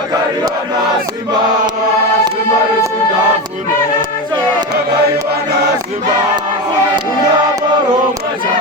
Tagariwana Simba, Simba Simba Fune, Tagariwana Simba, Unaboro Maja,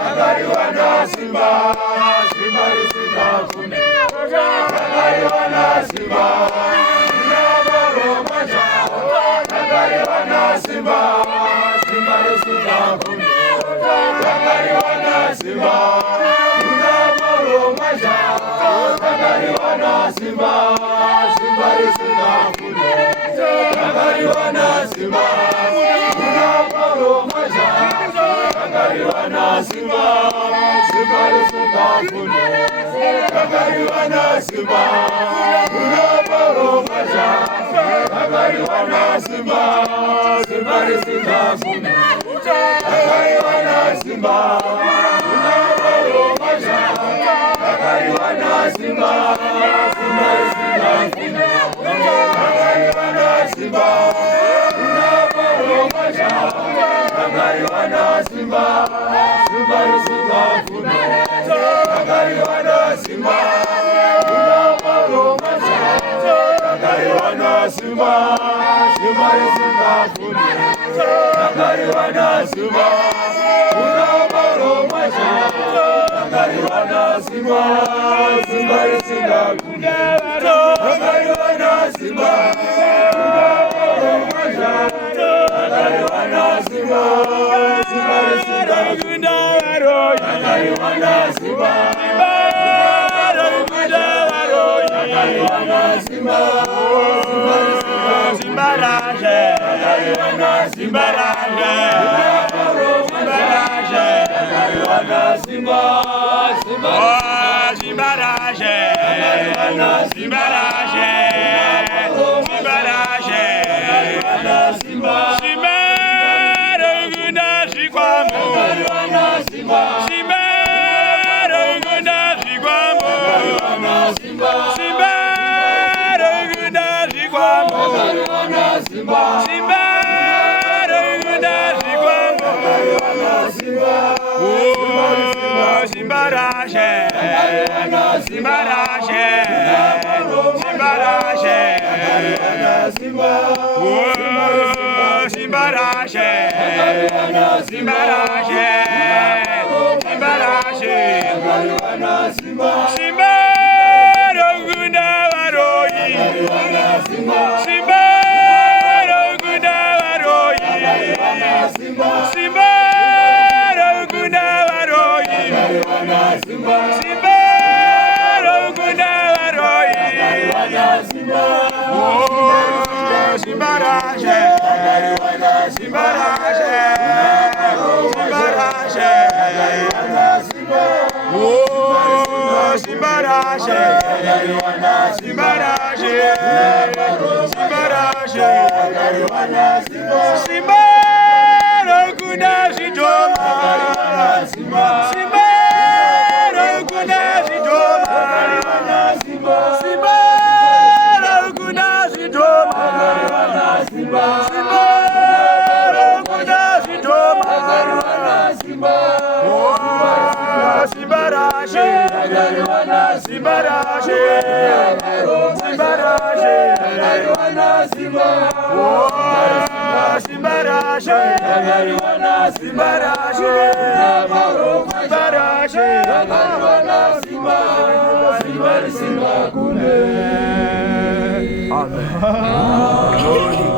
Tagariwana Simba, Simba Simba Fune, Tagariwana Simba, Unaboro Maja, Tagariwana Simba, Simba Simba Fune, Tagariwana Simba, Unaboro Maja, Tagariwana Simba, Simba Simba Fune, Tagariwana Simba, Unaboro Maja, Tagariwana Simba, Simba Simba Fune, Tagariwana Simba, Unaboro Maja, Tagariwana Simba, Simba Simba Fune, Tagariwana Simba, Unaboro Maja, Tagariwana Simba, Simba Simba Fune, Tagariwana Simba, Unaboro Maja, Tagariwana Simba, Simba Simba Fune, Tagariwana Simba, Unaboro Maja, Tagariwana Simba, Simba Simba Fune, Tagariwana Simba, Unaboro Maja, Tagariwana Simba, Simba Simba Fune, Tagariwana Simba, Unaboro Maja, Tagariwana Simba, Simba Simba Fune, Tagariwana Simba, Tagariwana Simba, Simbaraje, Tagariwana Simbaraje, Simbaraje, Tagariwana Simba, Simbaraje, Tagariwana Simbaraje, Simbaraje, Tagariwana Simba, Simbaraguna Shikwamo, Tagariwana Simba, Simbaraguna Shikwamo, Tagariwana Simba, Simbaraguna Shikwamo, Tagariwana Simba, Simbaraguna Shikwamo, Tagariwana Simba, Simbaraje, Simbaraje, Simbaraje, Simba, Simbaraje, Simbaraje, Simbaraje, Simba, Simbaraguna Varoyi, Simbaraguna Varoyi, Simbaraguna Varoyi, Simbaraguna Varoyi, Simbaraje, Simbaraje, Simbaraje, Simbaraje, Simbaraje, Simbaraje, Simbaraguna Zidoma, Simbaraguna Zidoma, Simbaraguna Zidoma, Simbaraguna Zidoma, Simbaraje, Simbaraje, Simbaraje, Simba, Simbaraje, Simbaraje, Simbaraje, Simba, Amen.